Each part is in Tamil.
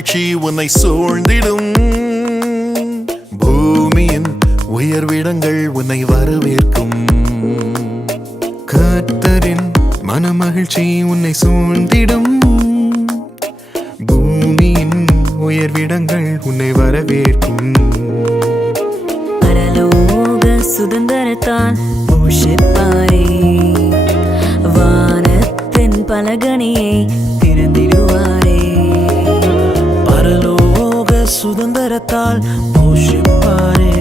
மகிழ்ச்சி உன்னை சூழ்ந்திடும். பூமியின் உயர்விடங்கள் உன்னை வரவேற்கும். கர்த்தரின் மனமகிழ்ச்சி உன்னை சூழ்ந்திடும். பூமியின் உயர்விடங்கள் உன்னை வரவேற்கும். பரலோக சுதந்திரத்தால் போஷிப்பாரே, வானத்தின் பலகணியை திறந்திடுவாரே. பரலோக சுதந்திரத்தால் போஷிப்பாரே,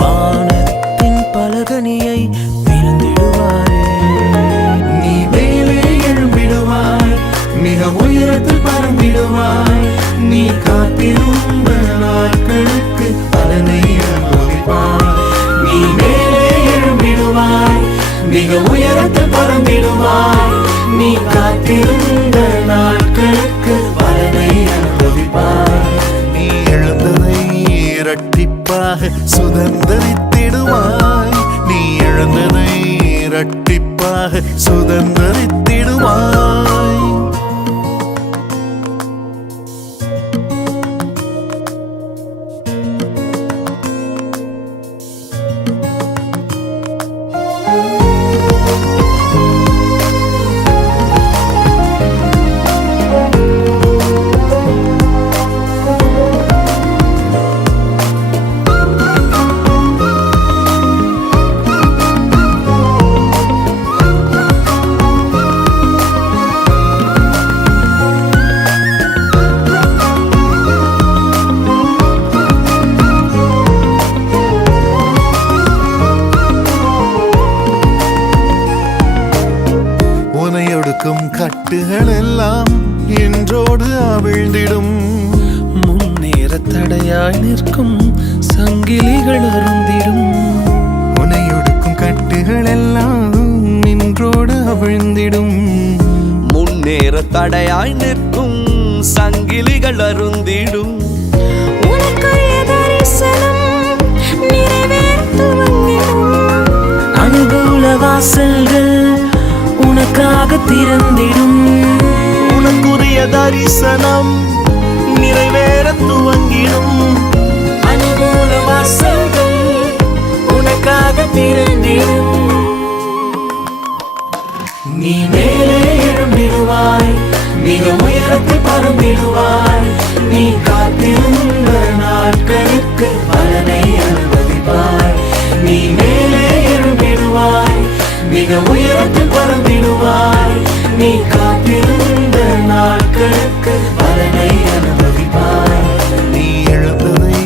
வானத்தின் பலகணியை திறந்திடுவாரே. நீ மேலே எழும்பிடுவாய், மிக உயரத்தில் பறந்திடுவாய். நீ காத்திருந்த நாட்களுக்கு பலனை அனுபவிப்பாய். நீ மேலே எழும்பிடுவாய், மிக உயரத்தில் பறந்திடுவாய். நீ காத்திருந்த நாட்களுக்கு பலனை அனுபவிப்பாய். நீ எழுந்ததை இரட்டிப்பாக சுதந்தரித்திடுவாய். நீ எழுந்ததை இரட்டிப்பாக சுதந்தரித்திடுவாய். உனையொடுக்கும் கட்டுகள் எல்லாம் என்றோடு அவிழ்ந்திடும். முன்னேற தடையாய் நிற்கும் சங்கிலிகள் அருந்திடும். உனையொடுக்கும் கட்டுகள் எல்லாம் நின்றோடு அவிழ்ந்திடும். முன்னேற தடையாய் நிற்கும் சங்கிலிகள் அருந்திடும். உனக்குரிய தரிசனம் நிறைவேறத் துவங்கிடும். அனுகூல வாசல்கள் உனக்காக திறந்திடும். உனக்குரிய தரிசனம் நிறைவேற துவங்கிடும். அனுகூல வாசல்கள் உனக்காக திறந்திடும். நீ மேலே எழும்பிடுவாய், மிக உயரத்தில் பறந்திடுவாய். நீ காத்திருந்த நாட்களுக்கு பலனை அனுபவிப்பாய். நீ மேலே எழும்பிடுவாய், மிக உயரத்தில் பறந்திடுவாய். நீ காத்திருந்த நாட்களுக்கு பலனை அனுபவிப்பாய். நீ எழுந்ததை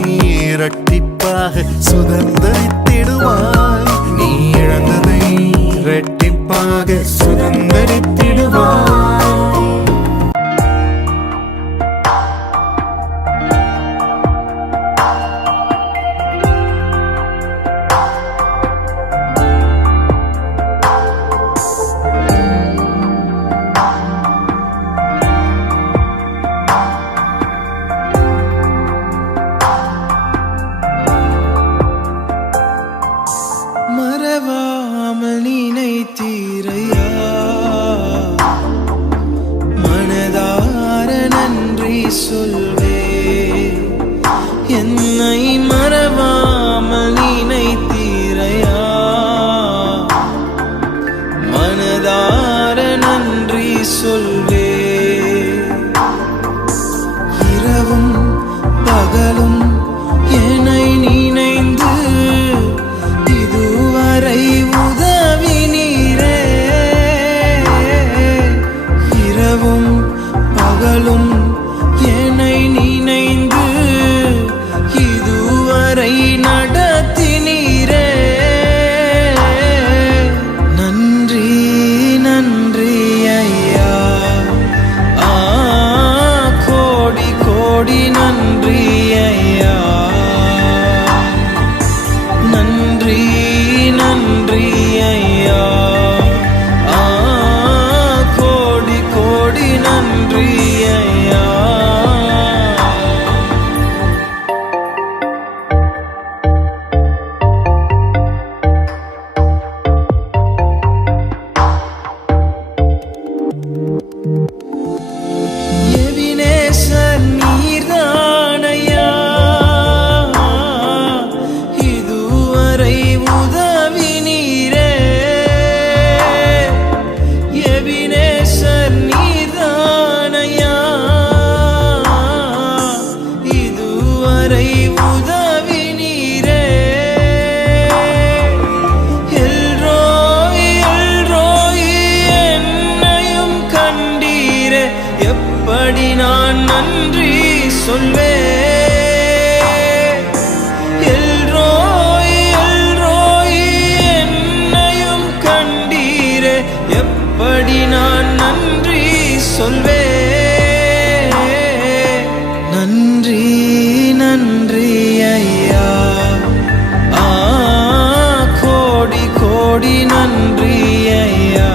இரட்டிப்பாக சுதந்தரித்திடுவாய். நீ இழந்ததை இரட்டிப்பாக சுதந்தரித்திடுவாய். மறவாமல் நினைத்தீரையா, மனதார நன்றி சொல்வே. என்னை மறவாமல் நினைத்தீரையா, மனதார நன்றி சொல்வே. இரவும் பகலும் என்னை நினைந்து இதுவரை உதவினீரே. இரவும் பகலும் என்னை நினைந்து இதுவரை நடத்தினீரே. நன்றி நன்றி ஐயா, கோடி கோடி நன்றி ஐயா. நன்றி நன்றி ஐயா, கோடி கோடி நன்றி ஐயா. சொல்வே. எல்ரோய் எல்ரோய் என்னையும் கண்டீரே, எப்படி நான் நன்றி சொல்வே. நன்றி நன்றி ஐயா, கோடி கோடி நன்றி ஐயா.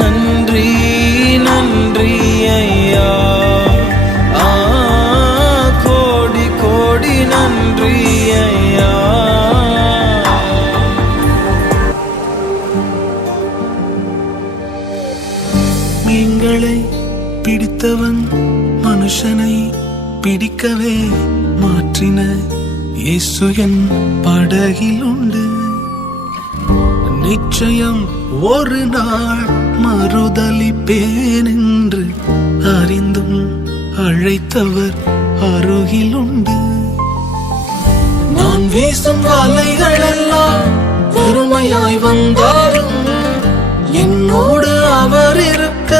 நன்றி நன்றி ஐயா, கோடி கோடி நன்றி ஐயா. மீன்களை பிடித்தவன் மனுஷனை பிடிக்கவே மாற்றின இயேசு என் படகில் உண்டு. நிச்சயம் ஒரு நாள் மறுதலிப்பேன் என்று அறிந்தும் அழைத்தவர் அருகில் உண்டு. நான் வீசும் வலைகளெல்லாம் பெருமையாய் வந்தாலும் என்னோடு அவர் இருக்க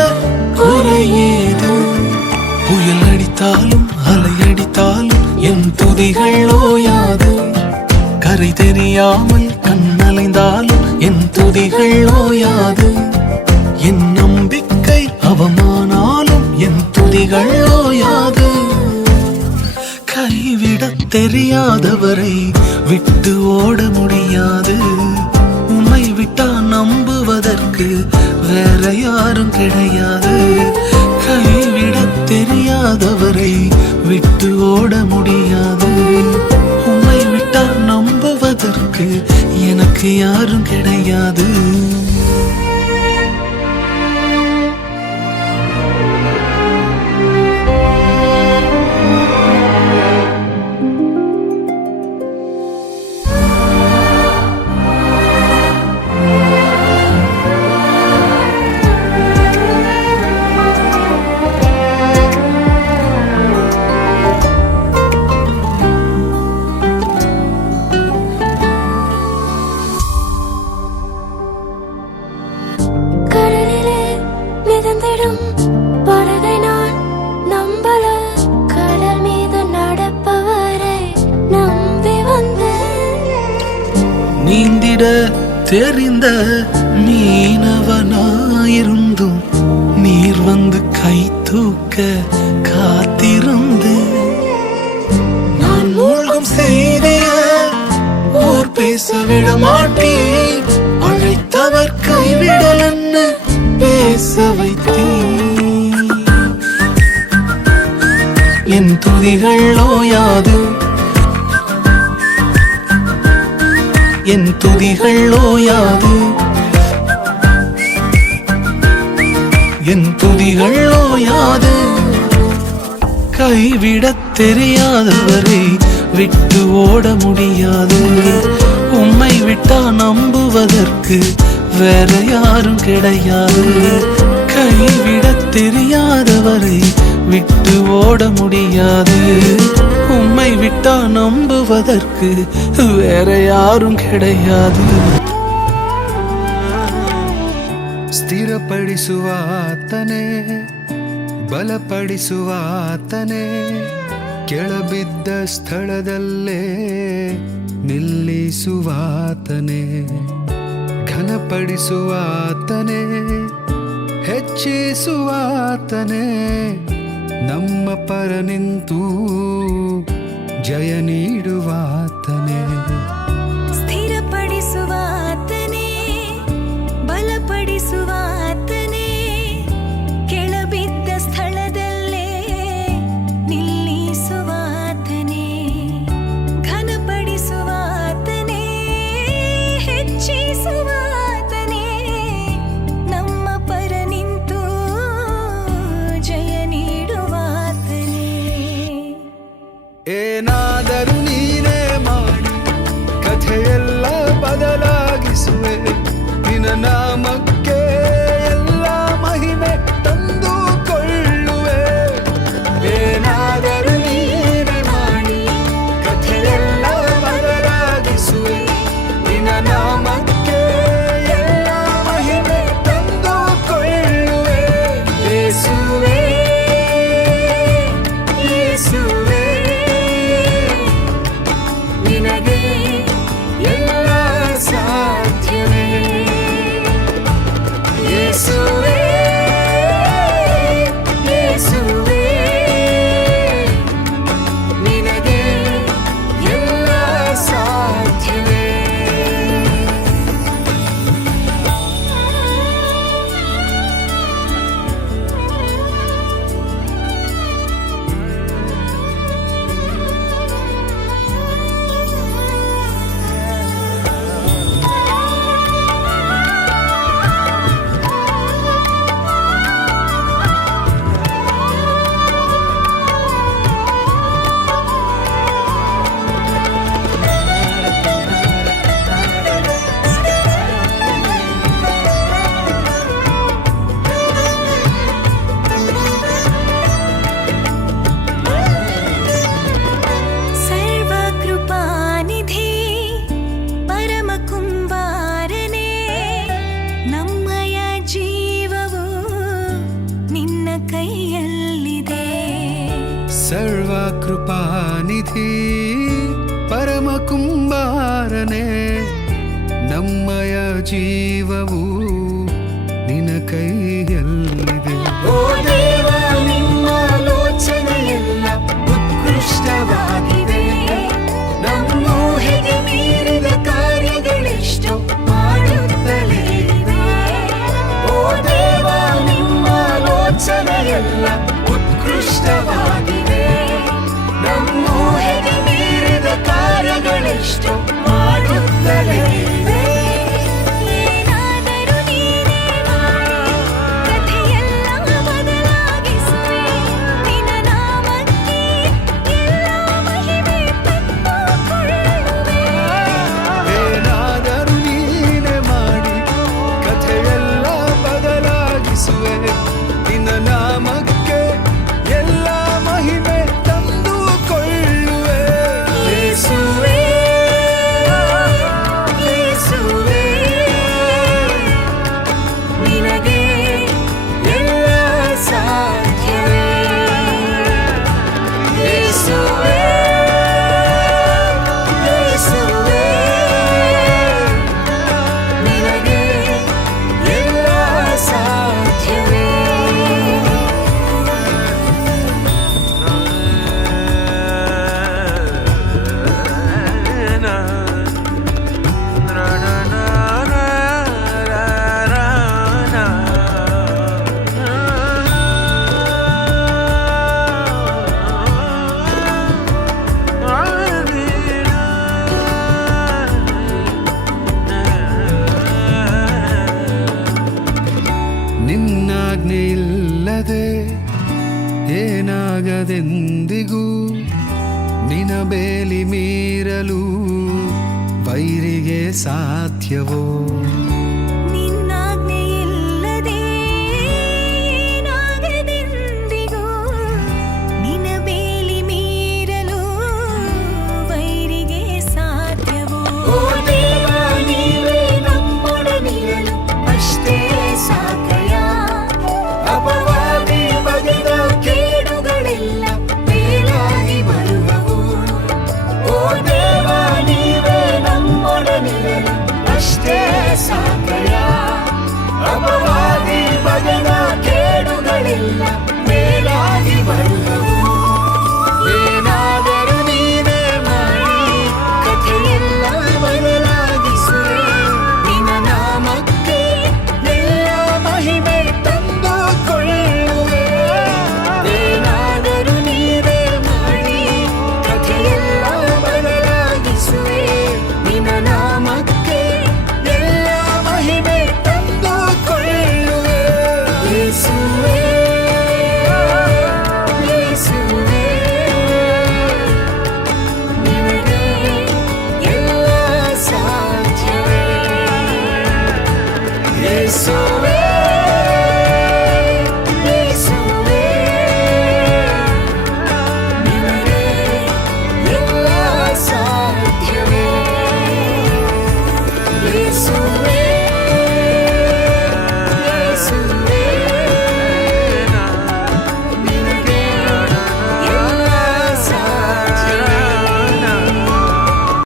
குறையேது. புயல் அடித்தாலும் அலை அடித்தாலும் என் துதிகள் ஓயாது. கரை தெரியாமல் கண்ணலைந்தாலும் என் துதிகள் ஓயாது. என் நம்பிக்கை அவமானாலும் என் துதிகள் ஓயாது. கைவிடத் தெரியாதவரை விட்டு ஓட முடியாது. உம்மை விட்டா நம்புவதற்கு வேற யாரும் கிடையாது. கைவிடத் தெரியாதவரை விட்டு ஓட முடியாது. உம்மை விட்டா நம்புவதற்கு எனக்கு யாரும் கிடையாது. நீந்திட தெரிந்த மீனவனாயிருந்தும் நீர் வந்து கை தூக்க காத்திருந்து. நான் மூழ்கும் செய்திய ஊர் பேச விட மாட்டேன். அழைத்தவர் கைவிடலன்னு பேச வைத்தேன். என் துதிகள் ஓயாது, என் துதிகள் ஓயாது. என் துதிகள் ஓயாது. கைவிடத் தெரியாதவரை விட்டு ஓட முடியாது. உம்மை விட்டா நம்புவதற்கு வேற யாரும் கிடையாது. கைவிடத் தெரியாதவரை விட்டு ஓட முடியாது. உம்மை விட்டா நம்புவதற்கு வேற யாரும் கிடையாது. ಸ್ಥಿರಪಡಿಸುವಾತನೇ, ಬಲಪಡಿಸುವಾತನೇ, ಕೆಳಬಿದ್ದ ಸ್ಥಳದಲ್ಲೇ ನಿಲ್ಲಿಸುವಾತನೇ, ಘನಪಡಿಸುವಾತನೇ, ಹೆಚ್ಚಿಸುವಾತನೇ, ನಮ್ಮ ಪರ ನಿಂತು ಜಯ ನೀಡುವಾತನೇ. ಸ್ಥಿರಪಡಿಸುವಾತನೇ, ಬಲಪಡಿಸುವಾತನೇ, ಕೆಳಬಿದ್ದ ಸ್ಥಳದಲ್ಲೇ ನಿಲ್ಲಿಸುವಾತನೇ, ಘನಪಡಿಸುವಾತನೇ, ಹೆಚ್ಚಿಸುವಾತನೇ, ನಮ್ಮ ಪರ ನಿಂತು ಜಯ ನೀಡುವಾತನೇ. ಏನಾದರೂ ನೀನೇ ಮಾಡಿ ಕಥೆಯೆಲ್ಲ ಬದಲಾಗಿಸುವೆ. ನಿನ್ನ ನಾಮಕ್ಕೆ ಎಲ್ಲ ಮಹಿಮೆ ತಂದುಕೊಳ್ಳುವೆ. ಏನಾದರೂ ನೀನೇ ಮಾಡಿ ಕಥೆಯೆಲ್ಲ ಬದಲಾಗಿಸುವೆ. ನಿನ್ನ ನಾಮಕ್ಕೆ ಎಲ್ಲ ಮಹಿಮೆ ತಂದುಕೊಳ್ಳುವೆ. ಯೇಸುವೇ ಕೃಪಾನಿಧಿ ಪರಮ ಕುಂಬಾರನೆ ನಮ್ಮಯ ಜೀವವು ನಿನ ಕೈಯಲ್ಲಿದೆ. ಓ ದೇವ ನಿಮ್ಮ ಆಲೋಚನೆಯೆಲ್ಲ ಉತ್ಕೃಷ್ಟವಾಗಿದೆ. ನಮ್ಮೂಹೆಗೆ ಮೀರಿದ ಕಾರ್ಯಗಳೆಷ್ಟು ಮಾಡುತ್ತಲೇ ಇವೆ. ಓ ದೇವ ನಿಮ್ಮ ಆಲೋಚನೆಯೆಲ್ಲ ಉತ್ಕೃಷ್ಟವಾಗಿದೆ. ನಮ್ಮೂಹೆಗೆ ಮೀರಿದ ಕಾರ್ಯಗಳೆಷ್ಟು ಮಾಡುತ್ತಲೇ ಇವೆ. ಏನಾದರೂ ನೀನೇ ಮಾಡಿ ಕಥೆಯೆಲ್ಲ ಬದಲಾಗಿಸುವೆ. ನಿನ್ನ ನಾಮಕ್ಕೆ ಎಲ್ಲ ಮಹಿಮೆ ತಂದುಕೊಳ್ಳುವೆ. ಏನಾದರೂ ನೀನೆ ಮಾಡಿ ಕಥೆಯೆಲ್ಲ ಬದಲಾಗಿಸುವೆ. ನಿನ್ನ ನಾಮಕ್ಕೆ ಎಲ್ಲ ಮಹಿಮೆ ತಂದುಕೊಳ್ಳುವೆ. ಯೇಸುವೇ, ಯೇಸುವೇ, ನಿನಗೆ ಎಲ್ಲ ಸಾಧ್ಯವೇ. ಯೇಸುವೇ, ಯೇಸುವೇ, ನಿನಗೆ ಎಲ್ಲ ಸಾಧ್ಯವೇ. ನಿನ್ನಾಜ್ಞೆ ಇಲ್ಲದೆ ಏನಾಗದೆಂದಿಗೂ ನಿನ ಬೇಲಿ ಮೀರಲು ವೈರಿಗೆ ಸಾಧ್ಯವೋ.